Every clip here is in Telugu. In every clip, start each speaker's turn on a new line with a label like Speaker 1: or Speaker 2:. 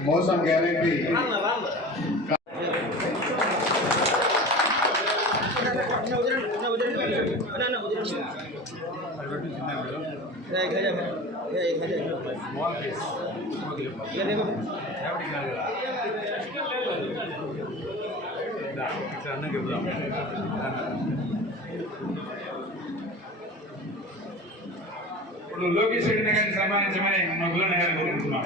Speaker 1: మోసం గ్యారెంటీ
Speaker 2: ఇప్పుడు లోకేష్ రెడ్డి గారిని సన్మానించమని మొదలు గారిని కోరుకుంటున్నాం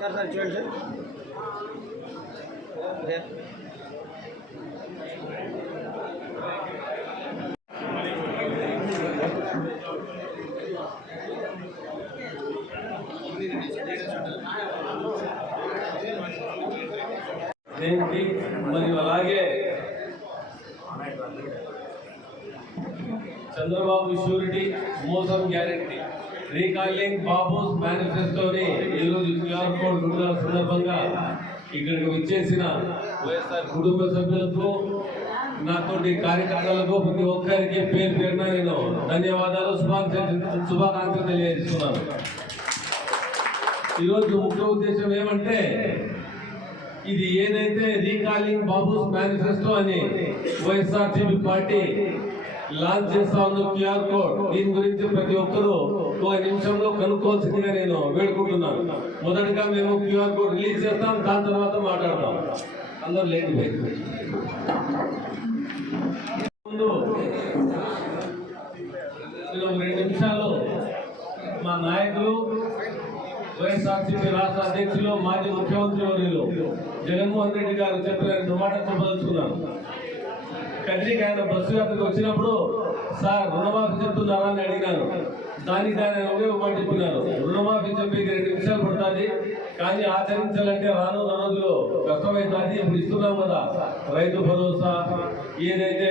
Speaker 3: సార్ సార్ చూడండి సార్ అదే
Speaker 4: దీనికి మరియు అలాగే చంద్రబాబు షూరిటీ మోసం గ్యారెంటీ. రీకాలింగ్ బాబుస్ మేనిఫెస్టోని ఈరోజు క్యూఆర్ కోడ్ విడుదల సందర్భంగా ఇక్కడికి వచ్చేసిన వైఎస్ఆర్ కుటుంబ సభ్యులకు నాతోటి కార్యకర్తలకు ప్రతి ఒక్కరికి పేరు పేరున నేను ధన్యవాదాలు శుభాకాంక్షలు శుభాకాంక్షలు తెలియజేస్తున్నాను. ఈరోజు ముఖ్య ఉద్దేశం ఏమంటే ఇది ఏదైతే రీకాలింగ్ బాబుస్ మేనిఫెస్టో అని వైఎస్ఆర్సీపీ పార్టీ లాంచ్ చేస్తా ఉన్న క్యూఆర్ కోడ్. దీని గురించి ప్రతి ఒక్కరూ ఒక నిమిషంలో కనుక్కోవాల్సిందిగా నేను వేడుకుంటున్నాను. మొదటగా మేము క్యూఆర్ కోడ్ రిలీజ్ చేస్తాం దాని తర్వాత మాట్లాడతాం అందరూ లేని ముందు నేను రెండు నిమిషాలు మా నాయకులు వైఎస్ఆర్సీపీ రాష్ట్ర అధ్యక్షులు మాజీ ముఖ్యమంత్రి వర్యులు జగన్మోహన్ రెడ్డి గారు చెప్పిన రెండు మాటలు చెప్పదలుచుకున్నాను. కదిరికి ఆయన బస్సు యాత్రకు వచ్చినప్పుడు సార్ రుణమాఫీ చెప్తున్నారా? అని అడిగినాను దానికి ఆయన ఒకే ఒక మాట చెప్పినారు రుణమాఫీ చెప్పి రెండు నిమిషాలు పడుతుంది. కానీ ఆచరించాలంటే రాను రోజులు కష్టమైతుంది. ఇప్పుడు ఇస్తున్నాం కదా. రైతు భరోసా ఏదైతే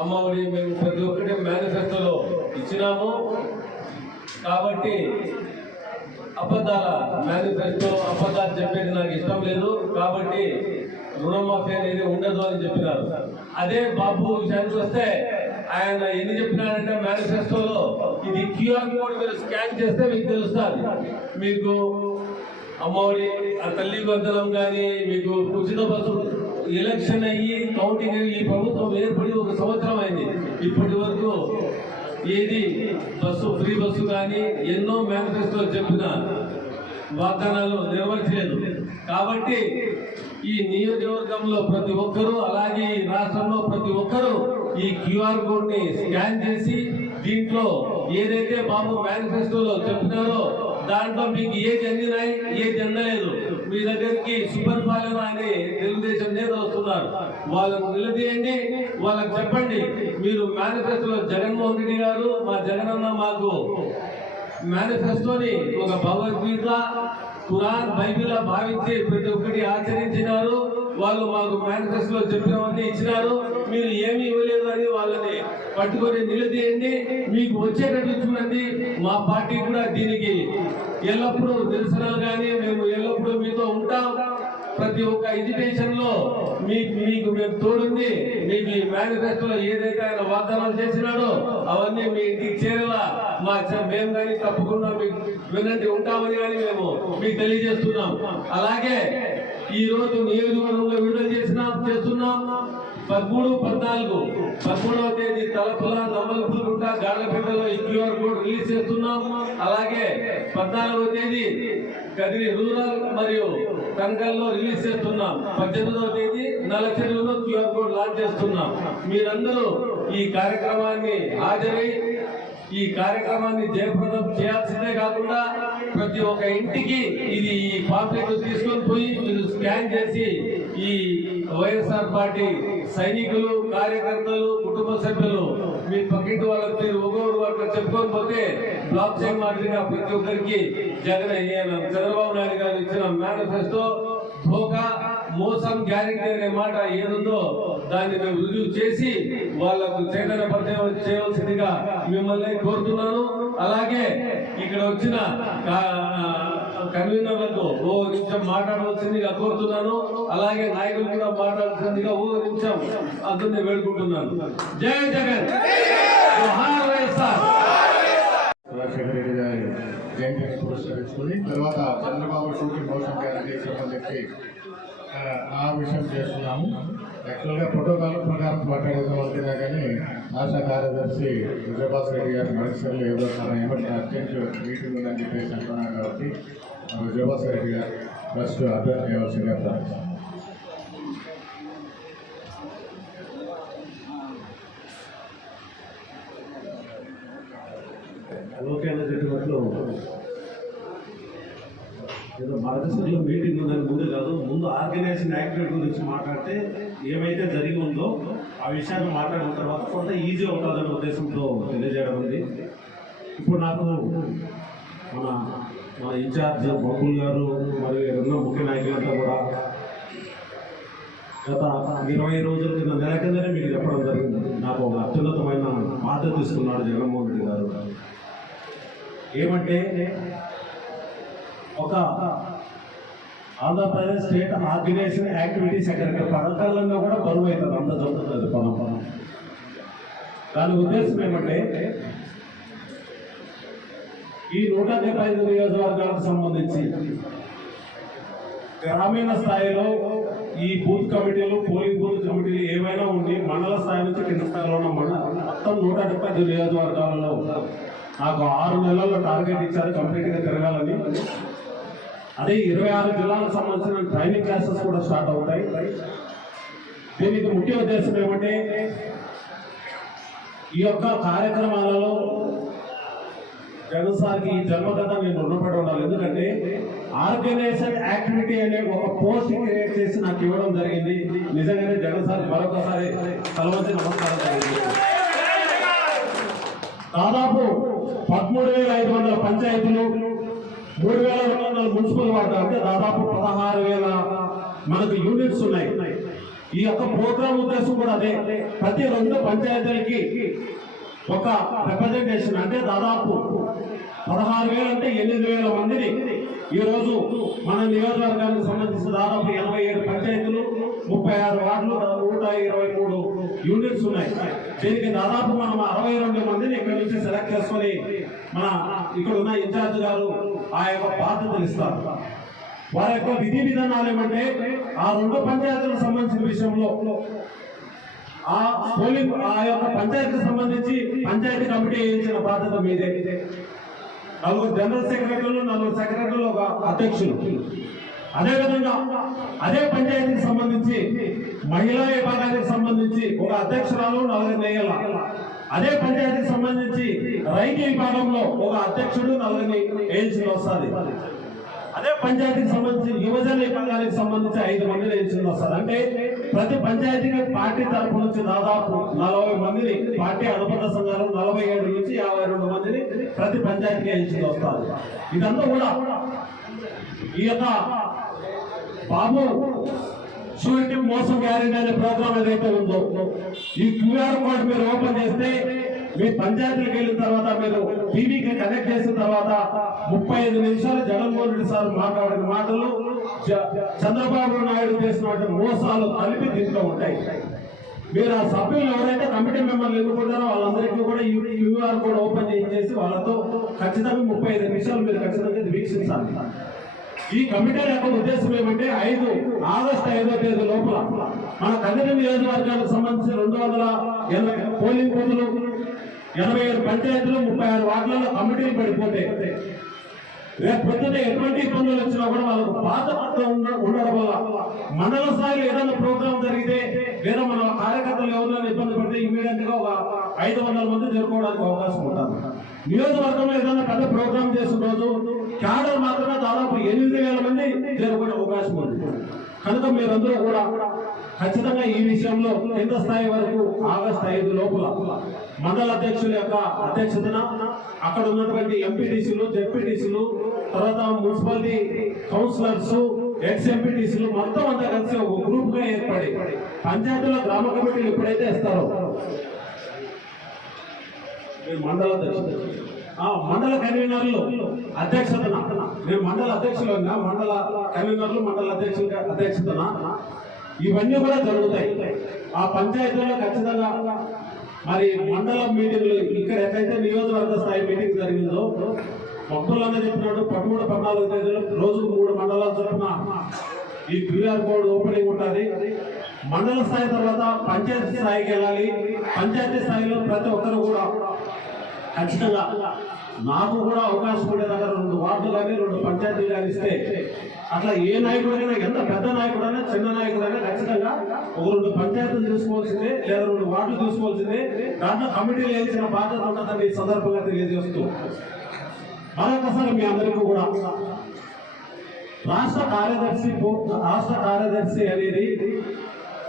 Speaker 4: అమ్మఒడి మేము ప్రతి ఒక్కటి మేనిఫెస్టోలో ఇచ్చినాము కాబట్టి అబద్ధాల మేనిఫెస్టో అబద్ధాలు చెప్పేది నాకు ఇష్టం లేదు. కాబట్టి రుణమాఫీ అనేది ఉండదు అని చెప్పినారు. అదే బాబు విషయానికి వస్తే ఆయన ఎన్ని చెప్పినారంటే మేనిఫెస్టోలో ఇది క్యూఆర్ కోడ్ మీరు స్కాన్ చేస్తే మీకు తెలుస్తుంది. మీకు అమ్మఒడి ఆ తల్లి వందనం కానీ మీకు ఉచిత బస్సు ఎలక్షన్ అయ్యి కౌంటింగ్ అయ్యి ఈ ప్రభుత్వం ఏర్పడి ఒక సంవత్సరం అయింది. ఇప్పటి వరకు ఏది బస్సు ఫ్రీ బస్సు కానీ ఎన్నో మేనిఫెస్టోలు చెప్పిన వాగ్దానాలు నెరవేర్చలేదు. కాబట్టి ఈ నియోజకవర్గంలో ప్రతి ఒక్కరూ అలాగే ఈ రాష్ట్రంలో ప్రతి ఒక్కరూ ఈ క్యూఆర్ కోడ్ని స్కాన్ చేసి దీంట్లో ఏదైతే బాబు మేనిఫెస్టోలో చెప్పినారో దాంట్లో మీకు ఏది జరిగినాయి ఏ అందలేదు మీ దగ్గరికి సుపరిపాలన అని తెలుగుదేశం నేత వస్తున్నారు. వాళ్ళకు నిలదీయండి వాళ్ళకి చెప్పండి మీరు మేనిఫెస్టోలో జగన్మోహన్ రెడ్డి గారు మా జగనన్న మాకు మేనిఫెస్టోని ఒక భగవద్గీత ఖురాన్ బైబిల్ భావించి ప్రతి ఒక్కటి ఆచరించినారు. వాళ్ళు మాకు మేనిఫెస్టోలో చెప్పినవన్నీ ఇచ్చినారు. మీరు ఏమి ఇవ్వలేదు అని వాళ్ళని పట్టుకొని నిలదీయండి. మీకు వచ్చేటట్టు చూడండి. మా పార్టీ కూడా దీనికి ఎల్లప్పుడూ నిరసనలు కానీ మేము ఎల్లప్పుడూ మీతో ఉంటాం. ప్రతి ఒక్క ఎడ్యుకేషన్లో మీకు మీకు మేము తోడుంది మీకు ఈ మేనిఫెస్టోలో ఏదైతే ఆయన వాగ్దానాలు చేసినాడో అవన్నీ మీ ఇంటికి చేరేలా మా మేము కానీ తప్పకుండా మీకు వినండి ఉంటామని కానీ మేము మీకు తెలియజేస్తున్నాం. అలాగే ఈ రోజు నియోజకవర్గంలో విడుదల చేసినాం చేస్తున్నాం పదమూడు పద్నాలుగు పదమూడవ తేదీ తలపుల నమ్మలపుల్గుంట గాళ్ళపేటలో ఈ క్యూఆర్ కోడ్ రిలీజ్ చేస్తున్నాం. అలాగే పద్నాలుగవ తేదీ కదిరి రూరల్ మరియు కనకల్లో రిలీజ్ చేస్తున్నాం. పద్దెనిమిదవ తేదీ నలచెరువులో క్యూఆర్ కోడ్ లాంచ్ చేస్తున్నాం. మీరందరూ ఈ కార్యక్రమాన్ని హాజరై ఈ కార్యక్రమాన్ని జయప్రదం చేయాల్సిందే కాకుండా ప్రతి ఒక్క ఇంటికి ఇది ఈ పాంప్లెట్ తీసుకొని పోయి మీరు స్కాన్ చేసి ఈ వైఎస్ఆర్ పార్టీ సైనికులు కార్యకర్తలు కుటుంబ సభ్యులు మీ పక్కింటి వాళ్ళకి మీరు ఒకరు అట్లా చెప్పుకొని పోతే బ్లాక్ చైన్ మాదిరిగా ప్రతి ఒక్కరికి జగన్ అయ్యాను చంద్రబాబు నాయుడు గారు ఇచ్చిన మేనిఫెస్టో ధోకా మోసం గ్యారెంటీ అనే మాట ఏదుందో దాన్ని మేము రుజువు చేసి వాళ్ళకు చైతన్య పరిచయం చేయవలసిందిగా మిమ్మల్ని కోరుతున్నాను. అలాగే ఇక్కడ వచ్చిన కన్వీనర్లకు ఓ నిమిషం మాట్లాడవలసిందిగా కోరుతున్నాను. అలాగే నాయకులు కూడా మాట్లాడాల్సిందిగా ఓ నిమిషం అందరినీ వేడుకుంటున్నాను. జై జగన్!
Speaker 1: రాజశేఖర రెడ్డి గారి జయంతిని పురస్కరించుకుని తర్వాత చంద్రబాబు షూటింగ్ మోషన్ గ్యారంటీకి సంబంధించి ఆ, ఆ విషయం చేస్తున్నాము. యాక్చువల్గా ప్రోటోకాల్ ప్రకారం మాట్లాడేదాం అంటున్నా కానీ ఆశా కార్యదర్శి విజయభాస్ రెడ్డి గారు నర్సరీలో ఏదో అర్జెంట్ మీటింగ్ ఉందని చెప్పేసి అంటున్నాను కాబట్టి ఆ విజయభాస్ రెడ్డి గారు ఫస్ట్ అడ్రస్ చేయవలసిందిగా ప్రార్థిస్తున్నాను.
Speaker 3: లోకేణ చెప్పినట్లు ఏదో మరకసరిలో మీటింగ్ ఉందని ముందు కాదు ముందు ఆర్గనైజింగ్ యాక్టివిటీ గురించి మాట్లాడితే ఏమైతే జరిగి ఉందో ఆ విషయాన్ని మాట్లాడిన తర్వాత కొంత ఈజీ అవుతుందనే ఉద్దేశంతో తెలియజేయడం ఉంది ఇప్పుడు నాకు మన మన ఇన్ఛార్జ్ బొక్కుల్ గారు మరియు ఎన్నో ముఖ్య నాయకులంతా కూడా గత ఇరవై రోజుల కింద నెల కిందనే మీకు చెప్పడం జరిగింది. నాకు ఒక అత్యున్నతమైన బాధ్యత ఇస్తున్నాడు జగన్మోహన్ రెడ్డి గారు. ఏమంటే ఒక ఆంధ్రప్రదేశ్ స్టేట్ ఆర్గనైజేషన్ యాక్టివిటీస్ ఎక్కడికి పథకాలలో కూడా బరువు అవుతుంది. అంత జరుగుతుంది పనం పనం దాని ఉద్దేశం ఏమంటే ఈ నూట డెబ్బై ఐదు నియోజకవర్గాలకు సంబంధించి గ్రామీణ స్థాయిలో ఈ బూత్ కమిటీలు పోలింగ్ బూత్ కమిటీలు ఏమైనా ఉండి మండల స్థాయి నుంచి కింద స్థాయిలో ఉన్న మండల మొత్తం నూట డెబ్బై ఐదు నియోజకవర్గాలలో నాకు ఆరు నెలల్లో టార్గెట్ ఇచ్చారు కంప్లీట్గా తిరగాలని. అదే ఇరవై ఆరు జిల్లాలకు సంబంధించిన ట్రైనింగ్ క్లాసెస్ కూడా స్టార్ట్ అవుతాయి. దీనికి ముఖ్య ఉద్దేశం ఏమంటే ఈ యొక్క కార్యక్రమాలలో జగన్ సార్కి ఈ జన్మకథ నేను రుణపడి ఉండాలి. ఎందుకంటే ఆర్గనైజేషన్ యాక్టివిటీ అనే ఒక పోస్ట్ క్రియేట్ చేసి నాకు ఇవ్వడం జరిగింది. నిజంగానే జగన్ సార్ మరొకసారి తలవంతి నమస్కారం జరిగింది. దాదాపు పదమూడు వేల ఐదు వందల పంచాయతీలు మూడు వేల రెండు వందల మున్సిపల్ వార్డు అంటే దాదాపు పదహారు వేల మనకు యూనిట్స్ ఉన్నాయి. ఈ యొక్క ప్రోగ్రామ్ ఉద్దేశం కూడా అదే. ప్రతి రెండు పంచాయతీలకి ఒక రిప్రజెంటేషన్ అంటే దాదాపు పదహారు వేలు అంటే ఎనిమిది వేల మందిని ఈ రోజు మన నియోజకవర్గానికి సంబంధించిన దాదాపు ఎనభై ఏడు పంచాయతీలు ముప్పై ఆరు వార్డులు నూట ఇరవై మూడు యూనిట్స్ ఉన్నాయి. దీనికి దాదాపు మనం అరవై రెండు మందిని ఇక్కడ నుంచి సెలెక్ట్ చేసుకొని మన ఇక్కడ ఉన్న ఇన్ఛార్జ్ గారు ఆ యొక్క బాధ్యతలు ఇస్తారు. వారి యొక్క విధి విధానాలు ఏమంటే ఆ రెండు పంచాయతీలకు సంబంధించిన విషయంలో ఆ పోలింగ్ ఆ యొక్క పంచాయతీకి సంబంధించి పంచాయతీ కమిటీ వేయించిన బాధ్యత మీదే. నలుగురు జనరల్ సెక్రటరీలు నలుగురు సెక్రటరీలు ఒక అధ్యక్షులు. అదేవిధంగా అదే పంచాయతీకి సంబంధించి మహిళా విభాగానికి సంబంధించి ఒక అధ్యక్షురాలు నలుగురు నేయల. అదే పంచాయతీకి సంబంధించి రైతు విభాగంలో ఒక అధ్యక్షుడు నలుగురిని వేయించిన వస్తుంది. అదే పంచాయతీకి సంబంధించి యువజన విభాగానికి సంబంధించి ఐదు మందిని ఎంచుకుని వస్తారు అంటే ప్రతి పంచాయతీకి పార్టీ తరపు నుంచి దాదాపు నలభై మందిని పార్టీ అనుబంధ సంఘాలు నలభై ఏడు నుంచి యాభై రెండు మందిని ప్రతి పంచాయతీకి ఎంచుకుని వస్తారు ఇదంతా కూడా ఈ యొక్క బాబు షూరిటీ మోసం గ్యారెంటీ అనే ప్రోగ్రామ్ ఏదైతే ఉందో ఈ క్యూఆర్ కోడ్ మీరు ఓపెన్ చేస్తే మీ పంచాయతీలకు వెళ్ళిన తర్వాత మీరు టీవీకి కనెక్ట్ చేసిన తర్వాత ముప్పై ఐదు నిమిషాలు జగన్మోహన్ రెడ్డి సార్ మాట్లాడిన మాటలు చ- చంద్రబాబు నాయుడు చేసినటువంటి మోసాలు కలిపి దీంట్లో ఉంటాయి. మీరు ఆ సభ్యులు ఎవరైతే కమిటీ మెంబర్లు ఎన్నుకుంటారో వాళ్ళందరికీ కూడా యూఆర్ కోడ్ ఓపెన్ చేసి వాళ్ళతో ఖచ్చితంగా ముప్పై ఐదు నిమిషాలు మీరు ఖచ్చితంగా వీక్షించాలి. ఈ కమిటీ యొక్క ఉద్దేశం ఏమంటే ఐదు ఆగస్టు ఐదో తేదీ లోపల మన కదిరి నియోజకవర్గానికి సంబంధించిన రెండు వందల పోలింగ్ బూతులు ఎనభై ఏడు పంచాయతీలు ముప్పై ఆరు వార్డులలో కమిటీలు పడిపోతే రేపు పొద్దున ఎటువంటి ఇబ్బందులు వచ్చినా కూడా వాళ్ళకు బాధపడుతూ ఉండడం వల్ల మండల స్థాయిలో ఏదైనా ప్రోగ్రామ్ జరిగితే లేదా మన కార్యకర్తలు ఎవరైనా ఇబ్బంది పడితే ఇమీడియట్గా ఒక ఐదు వందల మంది చేరుకోవడానికి అవకాశం ఉంటుంది. నియోజకవర్గంలో ఏదైనా పెద్ద ప్రోగ్రామ్ చేసిన రోజు క్యాడర్ మాత్రమే దాదాపు ఎనిమిది వేల మంది చేరుకునే అవకాశం ఉంది. కనుక మీరందరూ కూడా ఖచ్చితంగా ఈ విషయంలో కింద స్థాయి వరకు ఆగస్టు ఐదు లోపల మండల అధ్యక్షుల యొక్క అధ్యక్షతన అక్కడ ఉన్నటువంటి ఎంపీటీసీలు జెడ్పీటీసీలు తర్వాత మున్సిపాలిటీ కౌన్సిలర్స్ ఎక్స్ ఎంపీటీసీలు మొత్తం అంతా కలిసి ఒక గ్రూప్గా ఏర్పడి పంచాయతీలో గ్రామ కమిటీలు ఎప్పుడైతే ఇస్తారో మండల అధ్యక్షుడు ఆ మండల కన్వీనర్లు అధ్యక్షతన నేను మండల అధ్యక్షులు మండల కన్వీనర్లు మండల అధ్యక్షులు అధ్యక్షతన ఇవన్నీ కూడా జరుగుతాయి. ఆ పంచాయతీలో ఖచ్చితంగా మరి మండల మీటింగ్లు ఇక్కడ ఎక్కడైతే నియోజకవర్గ స్థాయి మీటింగ్ జరిగిందో భక్తులందరూ చెప్పినాడు పదమూడు పద్నాలుగు రోజు రోజుకు మూడు మండలాల చొప్పున ఈ క్యూఆర్ కోడ్ ఓపెనింగ్ ఉంటుంది మండల స్థాయి తర్వాత పంచాయతీ స్థాయికి వెళ్ళాలి. పంచాయతీ స్థాయిలో ప్రతి ఒక్కరు కూడా ఖచ్చితంగా నాకు కూడా అవకాశం ఉండే దగ్గర రెండు వార్డులు కానీ రెండు పంచాయతీలు కానీ ఇస్తే అట్లా ఏ నాయకుడైనా ఎంత పెద్ద నాయకుడైనా చిన్న నాయకుడైనా ఖచ్చితంగా ఒక రెండు పంచాయతీలు తీసుకోవాల్సిందే లేదా రెండు వార్డులు తీసుకోవాల్సిందే. దాంట్లో కమిటీలు వేయించిన బాధ్యత ఉంటుందని ఈ సందర్భంగా తెలియజేస్తూ మరొకసారి మీ అందరికీ కూడా రాష్ట్ర కార్యదర్శి రాష్ట్ర కార్యదర్శి అనేది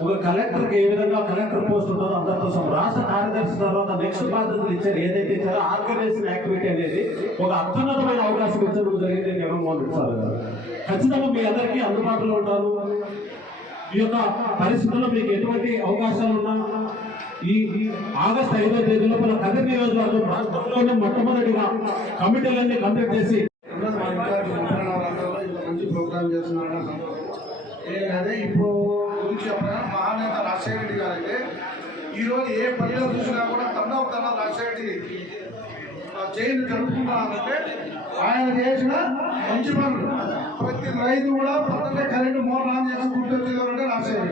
Speaker 3: ఒక కలెక్టర్కి ఏ విధంగా కలెక్టర్ పోస్ట్ ఉంటుందో అందరితో సమ- రాష్ట్ర కార్యదర్శి తర్వాత నెక్స్ట్ బాధ్యతలు ఇచ్చారు. ఏదైతే ఇచ్చారో ఆర్గనైజేషన్ యాక్టివిటీ అనేది ఒక అత్యున్నతమైన అవకాశం ఇచ్చడం జరిగింది జగన్మోహన్ రెడ్డి సార్ గారు. ఖచ్చితంగా మీ అందరికీ అందుబాటులో ఉంటారు. ఈ యొక్క పరిస్థితుల్లో మీకు ఎటువంటి అవకాశాలు ఉన్నా ఈ ఆగస్ట్ ఆగస్టు ఐదో తేదీ లోపల కదిరి నియోజకవర్గం రాష్ట్రంలోనే మొట్టమొదటిగా కమిటీలన్నీ కంప్లీట్ చేసి
Speaker 5: మంచి ప్రోగ్రామ్ చేస్తున్నారని సంతోషం ఇప్పుడు గురించి చెప్పిన మహానేత రాజశేఖర రెడ్డి గారు అయితే ఈరోజు ఏ పనిలో చూసినా కూడా తన్న తన రాజశేఖర రెడ్డి జైలు జరుపుకుంటున్నారంటే ఆయన చేసిన మంచి పనులు. ప్రతి రైతు కూడా పొద్దున్నే కరెంటు మోటార్ ఆన్ చేసి గుర్తొచ్చేది రాజశేఖర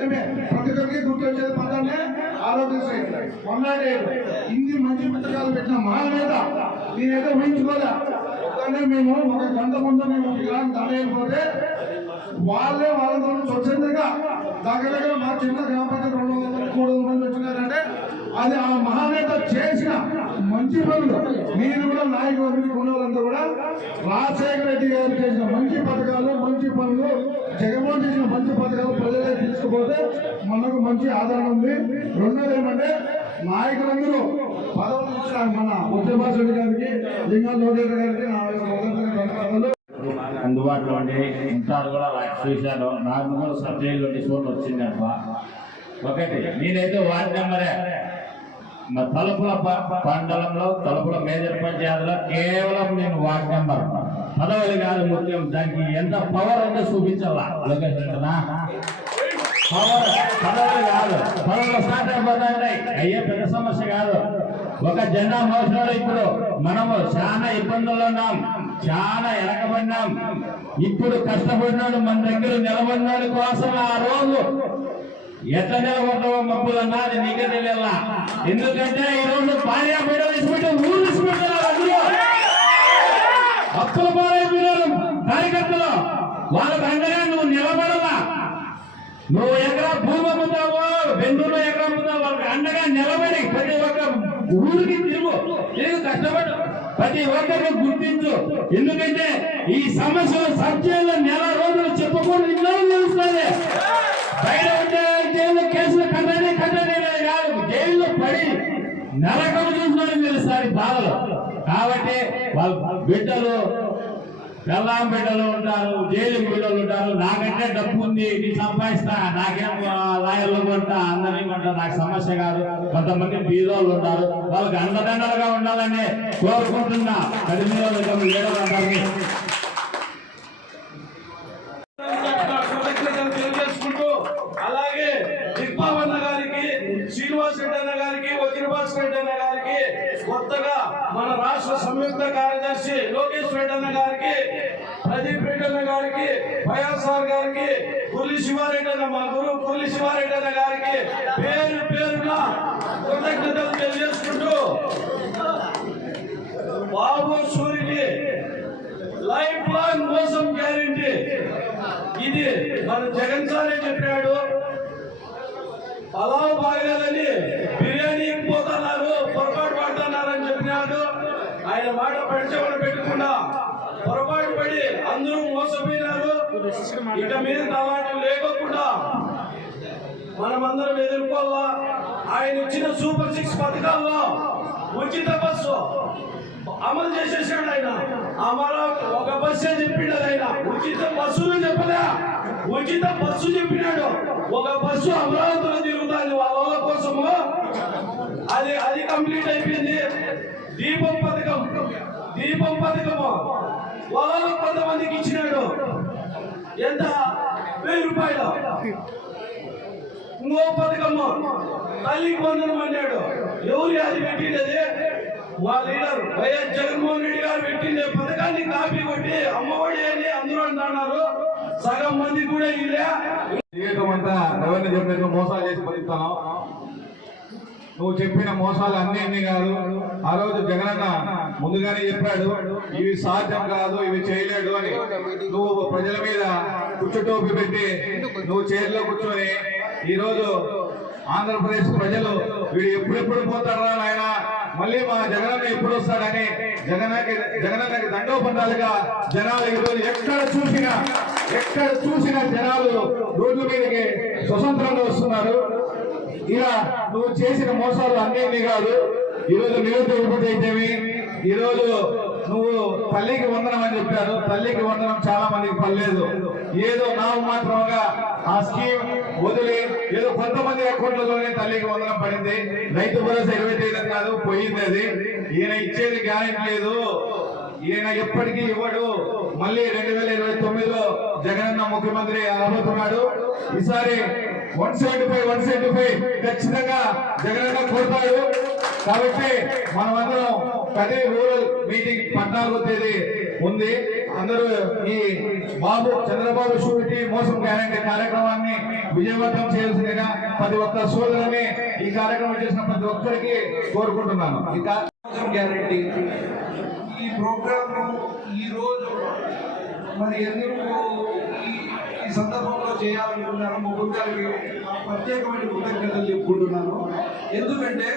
Speaker 5: రెడ్డి. ప్రతి ఒక్కరికి గుర్తొచ్చేది పొద్దున్నే ఆరోగ్యశ్రీ మొన్నటి ఇన్ని మంచి పథకాలు పెట్టిన మహానేత నేనైతే ఊహించుకోలే. మేము ఒక గంట ముందు మేము ఇలాంటి తలైపోతే వాళ్ళే వాళ్ళతో స్వచ్ఛందంగా దగ్గర దగ్గర మా చిన్న గ్రామ పంచాయతీ రెండు వందల మంది మూడు వందల మంది వచ్చినారంటే అది ఆ మహానేత చేసిన మంచి పనులు. మీరు కూడా నాయకులు ఉన్న కూడా రాజశేఖర రెడ్డి గారు చేసిన మంచి పథకాలు మంచి పనులు జగన్మోహన్ చేసిన మంచి పథకాలు ప్రజలే తీసుకుపోతే మనకు మంచి ఆదరణ ఉంది. రెండోది ఏమంటే నాయకులందరూ పదవులు ఇచ్చిన మన ఉత్తరభాష రెడ్డి గారికి లింగాల లోకేష్ గారికి నా యొక్క ధన్యవాదాలు.
Speaker 6: అందుబాటులో ఉండి ఇంటారు కూడా చూశాను. నాకు కూడా సబ్ జైలు ఫోన్ వచ్చింది అప్ప ఒకటి నేనైతే వార్డు నెంబరే మా తలుపుల ప- మండలంలో తలుపుల మేజర్ పంచాయతీలో కేవలం నేను వార్డు నెంబర్ పదవులు కాదు ముఖ్యం. దానికి ఎంత పవర్ ఉందో చూపించాలా? లోకేష్ పవర్ పదవులు కాదు. పదవులు స్టార్ట్ అయిపోతాయి అయ్యే పెద్ద సమస్య కాదు. ఒక జెండా మోసినాడు ఇప్పుడు మనము చాలా ఇబ్బందుల్లో ఉన్నాం. చాలా వెనకబడినాం ఇప్పుడు కష్టపడినాడు మన దగ్గర నిలబడినాడు కోసం ఆ రోజు. ఎట్లా నిలబడ్డావో మబ్బులన్నా అది నీకే తెలియాల. ఎందుకంటే ఈ రోజు భార్య బిడ్డ తీసుకుంటే ఊరు తీసుకుంటున్నారు అందులో అప్పుల పాలైపోయినారు కార్యకర్తలు వాళ్ళ అండగా నువ్వు నిలబడవా నువ్వు ఎకరా భూమి అమ్ముతావో బెంగళూరులో ఎకరా అమ్ముతావో వాళ్ళకి అండగా నిలబడి ప్రతి ఒక్క ఊరికి తిరుగు. తిరుగు కష్టపడు. ప్రతి ఒక్కరు గుర్తించు. ఎందుకంటే ఈ సమస్యలు సబ్జెక్టులో నెల రోజులు చెప్పకుండా ఇన్నో తెలుస్తుంది బయట ఉంటే జైలు కేసులు కట్టనే కట్టనే కాదు. జైల్లో పడి నరకం చూసినాడు తెలుస్తారు బాధలు. కాబట్టి వాళ్ళ బిడ్డలు పెళ్ళాం ఉంటారు జైలు బిడ్డలు ఉంటారు. నాకంటే డబ్బు ఉంది నీ సంపాదిస్తా. నాకేం లాయర్లు కొంటా అందరినీ కొంటా నాకు సమస్య కాదు. కొంతమంది బీదోళ్ళు ఉంటారు. వాళ్ళకి అండదండలుగా ఉండాలని కోరుకుంటున్నా.
Speaker 7: అలాగే దిగ్బాబన్న గారికి శ్రీనివాస్ రెడ్డి అన్న గారికి వజ్రభాస్ రెడ్డి అన్న గారికి కొత్తగా మన రాష్ట్ర సంయుక్త కార్యదర్శి లోకేష్ రెడ్డి అన్న గారికి ప్రదీప్ రెడ్డి గారికి వైఎస్ఆర్ గారికి పుల్లి శివారెడ్డి అన్న మా గురువు పుల్లి శివారెడ్డి అన్న గారికి పేరు పేరున కృతజ్ఞతలు తెలియజేసుకుంటూ బాబు సూరికి లైఫ్ లాంగ్ మోసం గ్యారెంటీ. ఇది మన జగన్ సారే చెప్పాడు. పలావ్ బాగలేదని బిర్యానీ పోతున్నారు పొరపాటు పడుతున్నారని చెప్పినాడు. ఆయన మాట పరిచయం పెట్టుకున్నా పొరపాటు పడి అందరూ మోసపోయినారు. ఇక మీద అలాంటి లేకోకుండా మనమందరం ఎదుర్కోవాలా? ఆయన ఇచ్చిన సూపర్ సిక్స్ పథకాల్లో ఉచిత బస్సు అమలు చేసేసాడు ఆయన. అమరావతి ఒక బస్సే చెప్పినాడు ఆయన. ఉచిత బస్సులు చెప్పలే. ఉచిత బస్సు చెప్పినాడు. ఒక బస్సు అమరావతిలో తిరుగుతుంది. వాళ్ళ కోసము. అది అది కంప్లీట్ అయిపోయింది. దీపం పథకం.
Speaker 8: దీపం పథకము. వాళ్ళు కొంతమందికి ఇచ్చినాడు ఎంత? వెయ్యి రూపాయలు. ఇంకో పథకమ్మ తల్లికి వందనం అన్నాడు ఎవరు అది పెట్టినది మా లీడర్ వైఎస్ జగన్మోహన్ రెడ్డి గారు పెట్టిన పథకాన్ని కాపీ కొట్టి అమ్మఒడి అని అందరూ అంటున్నారు. సగం మంది కూడా ఇలే
Speaker 9: ఏమంటా అంతా ఎవరిని చెప్పినట్లు మోసాలు చేసి బతుకుతాను నువ్వు చెప్పిన మోసాలు అన్ని అన్ని కాదు? ఆ రోజు జగనన్న ముందుగానే చెప్పాడు ఇవి సాధ్యం కాదు ఇవి చేయలేడు అని. నువ్వు ప్రజల మీద కుచ్చుటోపి పెట్టి నువ్వు చైర్లో కూర్చొని ఈరోజు ఆంధ్రప్రదేశ్ ప్రజలు వీడు ఎప్పుడెప్పుడు పోతాడా ఆయన మళ్ళీ మా జగనన్న ఎప్పుడు వస్తాడని జగనకి జగనన్నకి దండోపండాలుగా జనాలు ఈరోజు ఎక్కడ చూసినా ఎక్కడ చూసినా జనాలు రోడ్ల మీదకి స్వతంత్రంగా వస్తున్నారు. ఇలా నువ్వు చేసిన మోసాలు అన్నీ కాదు. ఈరోజు నిరుద్యోగపతి అయితేవి ఈరోజు నువ్వు తల్లికి వందనం అని చెప్పారు. తల్లికి వందనం చాలా మందికి పర్లేదు. ఏదో నావు మాత్రముగా ఆ స్కీమ్ వదిలి ఏదో కొంతమంది అకౌంట్లలోనే తల్లికి వందనం పడింది. రైతు భరోసా ఇరవై తేదీ కాదు పోయింది అది. ఈయన ఇచ్చేది గ్యారెంటీ లేదు. ఈయన ఎప్పటికీ ఇవ్వడు. మళ్ళీ రెండు వేల ఇరవై తొమ్మిదిలో జగనన్న ముఖ్యమంత్రి అవబోతున్నాడు ఈసారి one seventy five one seventy five ఖచ్చితంగా జగనన్న కోరుతాడు. కాబట్టి మనమందరం పదే రూరల్ మీటింగ్ పద్నాలుగో తేదీ ఉంది. అందరూ ఈ బాబు చంద్రబాబు షూరిటీ మోసం గ్యారంటీ కార్యక్రమాన్ని విజయవంతం చేయాల్సిందిగా ప్రతి ఒక్క సోదరుని ఈ కార్యక్రమం చేసిన ప్రతి ఒక్కరికి కోరుకుంటున్నాను. ఈ కార్యక్రమం
Speaker 8: గ్యారెంటీ. ఈ ప్రోగ్రామ్ ఈ రోజు మరి ఎందుకు ఈ ఈ సందర్భంలో చేయాలనుకున్నాను ముగ్గురు గారికి ప్రత్యేకమైన కృతజ్ఞతలు చెప్పుకుంటున్నాను. ఎందుకంటే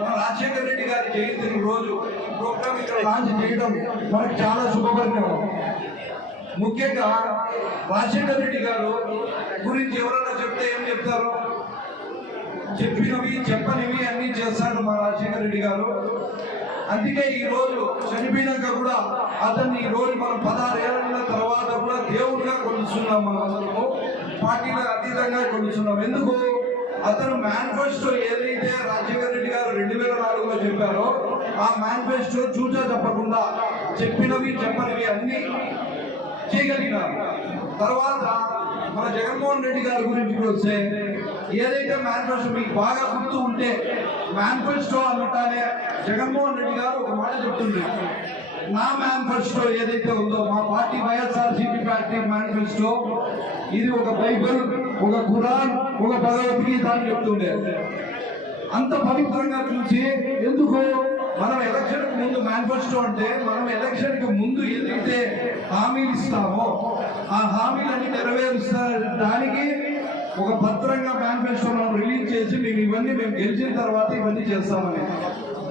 Speaker 8: మన రాజశేఖర రెడ్డి గారి జయంతి రోజు ప్రోగ్రామ్ ఇక్కడ లాంచ్ చేయడం మనకు చాలా శుభపరిణామం ముఖ్యంగా రాజశేఖర రెడ్డి గారు గురించి ఎవరైనా చెప్తే ఏం చెప్తారు? చెప్పినవి చెప్పనివి అన్నీ చేస్తాడు మా రాజశేఖర రెడ్డి గారు. అందుకే ఈ రోజు చనిపోయినాక కూడా అతన్ని ఈ రోజు మనం పదహారు ఏళ్ళ తర్వాత కూడా దేవుడిగా కొలుస్తున్నాం మనం అందరము అతీతంగా కొలుస్తున్నాం. ఎందుకు? అతను మేనిఫెస్టో ఏదైతే రాజశేఖర రెడ్డి గారు రెండు వేల నాలుగులో చెప్పారో ఆ మేనిఫెస్టో చూచా తప్పకుండా చెప్పినవి చెప్పనివి అన్ని చేయగలిగినారు. తర్వాత మన జగన్మోహన్ రెడ్డి గారి గురించి వస్తే ఏదైతే మేనిఫెస్టో మీకు బాగా గుర్తు ఉంటే మేనిఫెస్టో అనటానే జగన్మోహన్ రెడ్డి గారు ఒక మాట చెప్తున్నారు నా మేనిఫెస్టో ఏదైతే ఉందో మా పార్టీ వైఎస్ఆర్సీపీ పార్టీ మేనిఫెస్టో ఇది ఒక బైబిల్ ఒక ఖురాన్ ఒక భగవద్గీత అని చెప్తుండే. అంత పవిత్రంగా చూసి ఎందుకు మనం ఎలక్షన్ ముందు మేనిఫెస్టో అంటే మనం ఎలక్షన్కి ముందు ఏదైతే హామీలు ఇస్తామో ఆ హామీలన్నీ నెరవేరుస్తానికి ఒక భద్రంగా మేనిఫెస్టో మనం రిలీజ్ చేసి మేము ఇవన్నీ మేము గెలిచిన తర్వాత ఇవన్నీ చేస్తామని.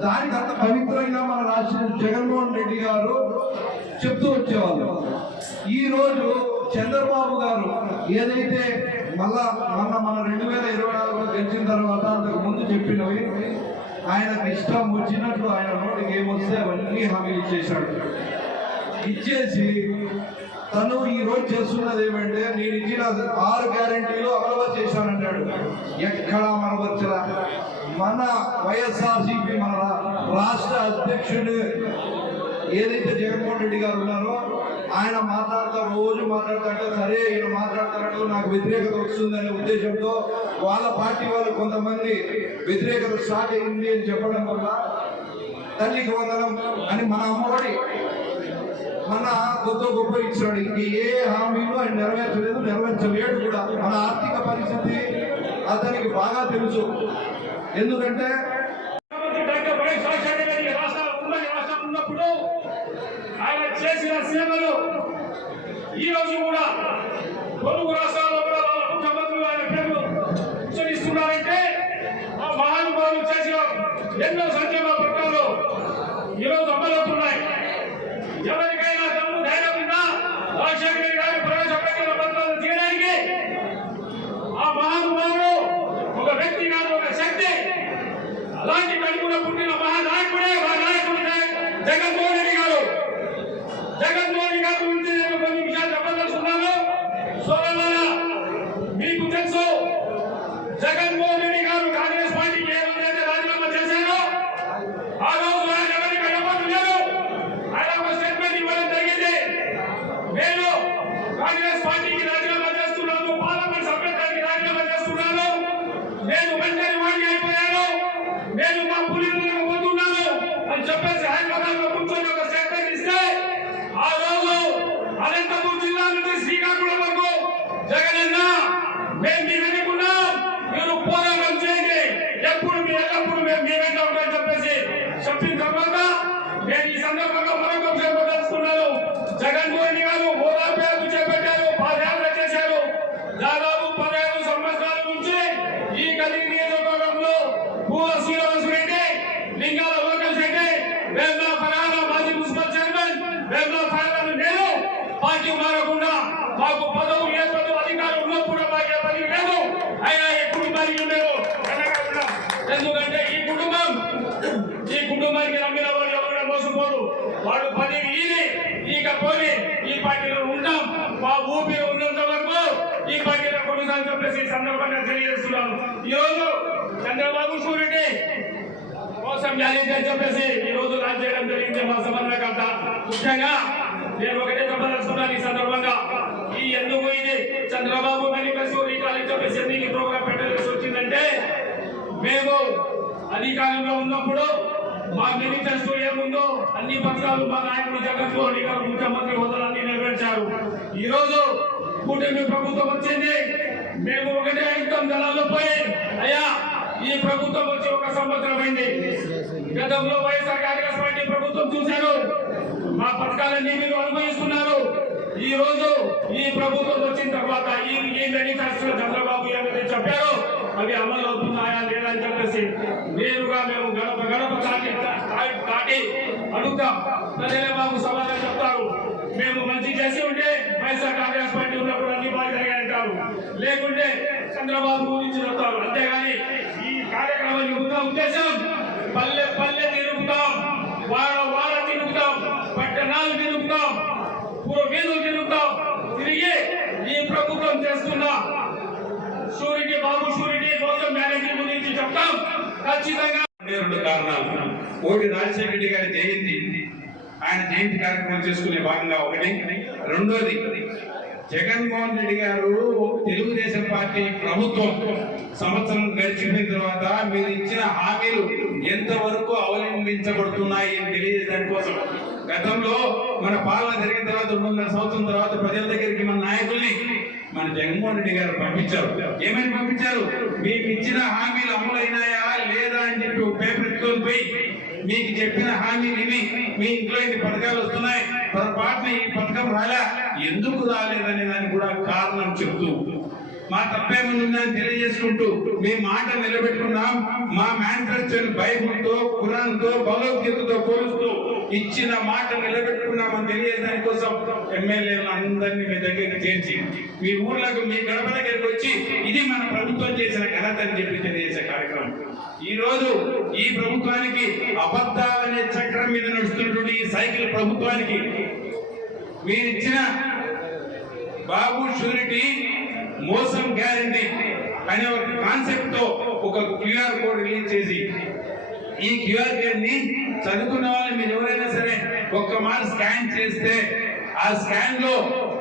Speaker 8: దానికి అంత పవిత్రంగా మన రాష్ట్ర జగన్మోహన్ రెడ్డి గారు చెప్తూ వచ్చేవాళ్ళు. ఈ రోజు చంద్రబాబు గారు ఏదైతే మళ్ళా మొన్న మన రెండు వేల ఇరవై నాలుగులో గెలిచిన తర్వాత అంతకు ముందు చెప్పినవి ఆయనకు ఇష్టం వచ్చినట్లు ఆయన నోటికి ఏమొస్తే అవన్నీ హామీలు ఇచ్చేశాడు. ఇచ్చేసి తను ఈ రోజు చేస్తున్నది ఏమంటే నేను ఇచ్చిన ఆరు గ్యారంటీలు అమలు చేశానంటాడు. ఎక్కడా మనవచ్చరా? మన వైఎస్ఆర్సీపీ మన రాష్ట్ర అధ్యక్షుడు ఏదైతే జగన్మోహన్ రెడ్డి గారు ఉన్నారో ఆయన మాట్లాడతా రోజు మాట్లాడతాంటే సరే ఈయన మాట్లాడతాడు నాకు వ్యతిరేకత వస్తుందనే ఉద్దేశంతో వాళ్ళ పార్టీ వాళ్ళు కొంతమంది వ్యతిరేకత స్టార్ట్ అయింది అని చెప్పడం వల్ల తల్లికి వందనం అని మన అమ్మఒడి మన కొత్త గొప్ప ఇచ్చాడు. ఇంక ఏ హామీలు ఆయన నెరవేర్చలేదు నెరవేర్చలేడు కూడా. మన ఆర్థిక పరిస్థితి అతనికి బాగా తెలుసు. ఎందుకంటే
Speaker 2: సేవలు ఈ రోజు కూడా పొరుగు రాష్ట్రాల్లో కూడా వాళ్ళ ముఖ్యమంత్రులు ఆయన పేరు ఉచ్చరిస్తున్నారంటే ఆ మహానుభావులు చేసిన ఎన్నో సంక్షేమ పథకాలు ఈ రోజు అమలవుతున్నాయి ఎవరికైనా దమ్ము ధైర్యం ఉన్నా రాజశేఖర రెడ్డి గారి ప్రవేశపెట్టిన పథకాలు తీయడానికి ఆ మహానుభావుడు ఒక వ్యక్తి కాదు ఒక శక్తి అలాంటి కడుపున పుట్టిన మహానాయకుడే మా నాయకుడు జగన్మోహన్ రెడ్డి గారు జగన్మోహన్ గారి గురించి నేను కొన్ని విషయాలు చెప్పదలుచుకున్నాను. సోదరులారా మీకు తెలుసు జగన్మోహన్ Nunca tiene సందర్భంగా తెలియజేస్తున్నాను. ఈ రోజు చంద్రబాబు సూర్యుడి మోసం జరిగిందని చెప్పేసి ఈ రోజు రాజ్యాంగం జరిగింది మా సమన్వయకర్త. ముఖ్యంగా నేను ఒకటే చెప్పదలుచుకున్నాను ఈ సందర్భంగా. ఈ ఎందుకు ఇది? చంద్రబాబు మేనిఫెస్టో రీకాలని చెప్పేసి ఎందుకు ప్రోగ్రామ్ పెట్టాల్సి వచ్చిందంటే మేము అధికారంలో ఉన్నప్పుడు మా మేనిఫెస్టో ఏముందో అన్ని పత్రాలు మా నాయకుడు జగన్మోహన్ రెడ్డి గారు ముఖ్యమంత్రి హోదాలన్నీ నెరవేర్చారు. ఈ రోజు కూటమి ప్రభుత్వం వచ్చింది. మేము ఒకటే ఐక్యం దళాల్లో పోయి అయ్యా ఈ ప్రభుత్వం వచ్చి ఒక సంవత్సరం అయింది. గతంలో వైఎస్ఆర్ కాంగ్రెస్ పార్టీ ప్రభుత్వం చూశారు. మా పథకాలన్నీ మీరు అనుభవిస్తున్నారు. ఈ రోజు ఈ ప్రభుత్వం వచ్చిన తర్వాత ఈ ఈ చంద్రబాబు ఏమైతే చెప్పారు. అవి అమలు అవుతున్నాయా లేదా అని చెప్పేసి నేరుగా మేము గడప గడప దాటి దాటి అడుగుతాం. ప్రజలే మాకు సమాధానం చెప్తారు. మేము మంచి చేసి ఉంటే వైఎస్ఆర్ కాంగ్రెస్ పార్టీ ఉన్నప్పుడు అన్ని బాగా అంటారు లేకుంటే చంద్రబాబు గురించి చెప్తారు. అంతేగాని ఈ కార్యక్రమం యొక్క ఉద్దేశం పల్లె పల్లె తిరుగుతాం వాడ వాడ తిరుగుతాం పట్టణాలు తిరుగుతాం పూర్వ వీధులు తిరుగుతాం తిరిగి ఈ ప్రభుత్వం చేస్తున్న షూరిటీ బాబు షూరిటీ కోసం మేనేజర్ గురించి చెప్తాం. ఖచ్చితంగా
Speaker 10: రెండు కారణాలు. ఒకటి రాజశేఖర రెడ్డి గారి జయంతి. ఆయన జయంతి కార్యక్రమం చేసుకునే భాగంగా ఒకటి. రెండోది జగన్మోహన్ రెడ్డి గారు తెలుగుదేశం పార్టీ ప్రభుత్వం సంవత్సరం గడిచిపోయిన తర్వాత మీరు ఇచ్చిన హామీలు ఎంతవరకు అవలంబించబడుతున్నాయి అని తెలియజేయడం కోసం గతంలో మన పాలన జరిగిన తర్వాత రెండున్నర సంవత్సరం తర్వాత ప్రజల దగ్గరికి మన నాయకుల్ని మన జగన్మోహన్ రెడ్డి గారు పంపించారు. ఏమని పంపించారు? మీకు ఇచ్చిన హామీలు అమలైనాయా లేదా? అని చెప్పి పేపర్ ఎత్తుకొని పోయి మీకు చెప్పిన హామీ విని మీ ఇంట్లో ఇన్ని పథకాలు వస్తున్నాయి. పొరపాటున ఈ పథకం రాలే? ఎందుకు రాలేదనే దానికి కూడా కారణం చెప్తూ మా తప్పేముందని తెలియజేసుకుంటూ మీ మాట నిలబెట్టుకున్నాం. మా మేనిఫెస్టోని బైబుల్తో ఖురాన్తో భగవద్గీతతో పోలుస్తూ ఇచ్చిన మాట నిలబెట్టుకున్నామని తెలియజేయడానికి కోసం ఎమ్మెల్యేలు అందరినీ మీ దగ్గరికి చేర్చి మీ ఊర్లకు మీ గడప దగ్గరికి వచ్చి ఇది మన ప్రభుత్వం చేసిన ఘనత అని చెప్పి తెలియజేసే కార్యక్రమం. ఈ రోజు ఈ ప్రభుత్వానికి అబద్ధాలనే చక్రం మీద నడుస్తున్నటువంటి ఈ సైకిల్ ప్రభుత్వానికి మీరిచ్చిన బాబు షూరిటీ మోసం గ్యారంటీ అనే ఒక కాన్సెప్ట్తో ఒక క్యూఆర్ కోడ్ రిలీజ్ చేసి ఈ క్యూఆర్ కోడ్ని చదువుకున్న వాళ్ళు మీరు ఎవరైనా సరే ఒక్క మార్ స్కాన్ చేస్తే ఆ స్కాన్లో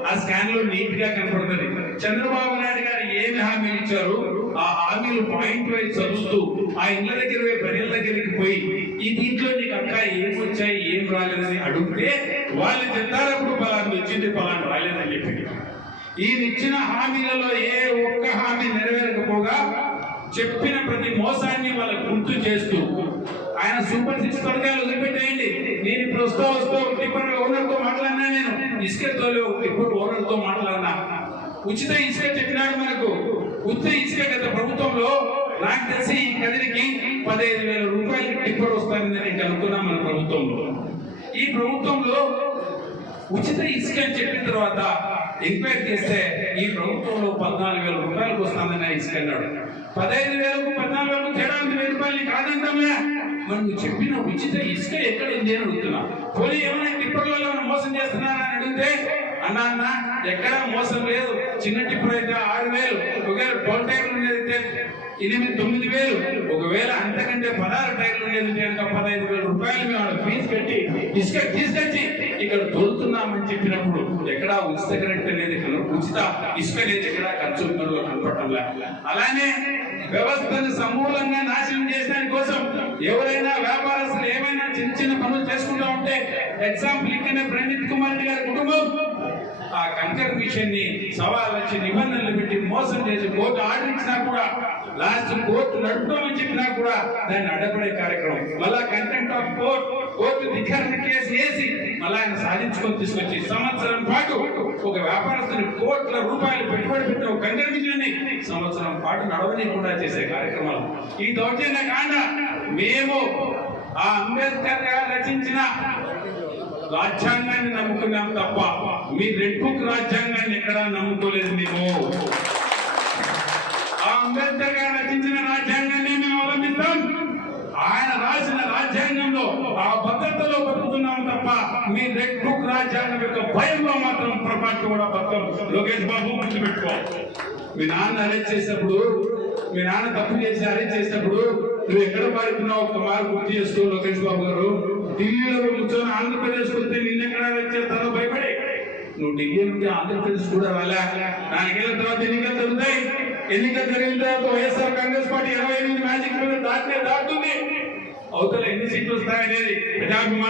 Speaker 10: ఆ స్కాన్లో నీట్గా కనపడుతుంది. చంద్రబాబు నాయుడు గారు ఏమి హామీలు ఇచ్చారు? ఆ హామీలు పాయింట్ వైజ్ చదువుతూ ఆ ఇళ్ళ దగ్గర పోయి దగ్గరికి పోయి ఈ దీంట్లో నీకు అక్క ఏం వచ్చాయి ఏం రాలేదని అడిగితే వాళ్ళు చెప్తారప్పుడు పలానా వచ్చింది పలానా రాలేదని చెప్పి. ఈయన ఇచ్చిన హామీలలో ఏ ఒక్క హామీ నెరవేరకపోగా చెప్పిన ప్రతి మోసాన్ని వాళ్ళకి గుర్తు చేస్తూ ఆయన సూపర్ సిక్స్ పథకాలు వదిలిపెట్టేయండి. నేను ఇప్పుడు వస్తూ వస్తూ టిప్పర్ ఓనర్తో మాట్లాడినా నేను. ఇసుక తోలి టిప్పర్ ఓనర్తో మాట్లాడినా. ఉచిత ఇసుక చెప్పినాడు మనకు. ఉచిత ఇసుక గత ప్రభుత్వంలో నాకు తెలిసి ఈ కదిరికి పదిహేను వేల రూపాయలు టిప్పర్ వస్తానని నేను కనుక్కున్నా మన ప్రభుత్వంలో. ఈ ప్రభుత్వంలో ఉచిత ఇసుక అని చెప్పిన తర్వాత ఎంక్వైరీ చేస్తే ఈ ప్రభుత్వంలో పద్నాలుగు వేల రూపాయలకు వస్తుందని ఇసుక అన్నాడు. పదహైదు వేలకు పద్నాలుగు వేలకు తేడా వెయ్యి రూపాయలు కాదంటామే మరి నువ్వు చెప్పిన ఉచిత ఇసుక ఎక్కడ ఉంది అని అడుగుతున్నా. పోనీ ఏమైనా టిప్పర్లలో ఏమైనా మోసం చేస్తున్నారా అని అడిగితే అన్న అన్న ఎక్కడా మోసం లేదు. చిన్న టిప్పర్ అయితే ఆరు వేలు ఒకవేళ టోల్ టైర్లు ఉండేది ఎనిమిది తొమ్మిది వేలు. ఒకవేళ అంతకంటే పదహారు టైర్లు ఉండేది కనుక పదహైదు వేల రూపాయలు మేము ఫీజు కట్టి ఇసుక తీసుకొచ్చి ఇక్కడ దొరుకుతున్నామని చెప్పినప్పుడు ఎక్కడా ఉచిత కరెంట్ అనేది ఉచిత ఇసుక అనేది ఎక్కడ ఖర్చు ఉన్నదో అలానే వ్యవస్థను సమూలంగా నాశనం చేసిన కోసం ఎవరైనా వ్యాపారస్తులు ఏమైనా చిన్న చిన్న పనులు చేసుకుంటా ఉంటే ఎగ్జాంపుల్ ఇక్కడ ప్రణీత్ కుమార్ రెడ్డి గారి కుటుంబం. ఆ కంకర్ మిషన్ని సవాల్ వచ్చి నిబంధనలు పెట్టి మోసం చేసి కోర్టు ఆర్డర్ ఇచ్చినా కూడా లాస్ట్ కోర్టు నడుపుతామని చెప్పినా కూడా దాన్ని అడ్డపడే కార్యక్రమం. మళ్ళా కంటెంట్ ఆఫ్ కోర్ట్ కోర్టు ధిక్కరణ కేసు వేసి మళ్ళా ఆయన సాధించుకొని తీసుకొచ్చి సంవత్సరం పాటు ఒక వ్యాపారస్తుని కోట్ల రూపాయలు పెట్టుబడి పెట్టిన ఒక కంకర సంవత్సరం పాటు నడవనీయకుండా చేసే కార్యక్రమాలు. ఈ దౌర్జన్య కాండ మేము ఆ అంబేద్కర్ గారు రచించిన రాజ్యాంగాన్ని నమ్ముకున్నాం తప్ప మీ రెడ్ బుక్ రాజ్యాంగాన్ని ఎక్కడా నమ్ముకోలేదు మేము. అంబేద్కర్ గారు రచించిన రాజ్యాంగాన్ని మేము అవలంబిస్తాం. ఆయన రాసిన రాజ్యాంగంలో ఆ భద్రతలో బతుకుతున్నాము తప్ప మీ రెడ్ బుక్ రాజ్యాంగం యొక్క భయంలో మాత్రం పొరపాటు కూడా బతకం లోకేష్ బాబు గుర్తుపెట్టుకో. మీ నాన్న అరెస్ట్ చేసినప్పుడు మీ నాన్న తప్పు చేసి అరెస్ట్ చేసినప్పుడు నువ్వు ఎక్కడ పాడుతున్నావు ఒక మారు గుర్తు చేస్తూ లోకేష్ బాబు గారు. ఢిల్లీలో కూర్చొని ఆంధ్రప్రదేశ్ వస్తే నిన్న ఎక్కడ అరెస్ట్ చేస్తారో భయపడే. నువ్వు ఢిల్లీ నుండి ఆంధ్రప్రదేశ్ కూడా రాలే. నాలుగేళ్ళ తర్వాత ఎన్నికలు జరుగుతాయి. ఎన్నిక జరిగిన తర్వాత వైఎస్ఆర్ కాంగ్రెస్ పార్టీ ఇరవై ఎనిమిది మ్యాజిక్ మీద దాటినే దాటుతుంది. అవతల ఎన్ని సీట్లు వస్తాయనేది ప్రజాభిమానం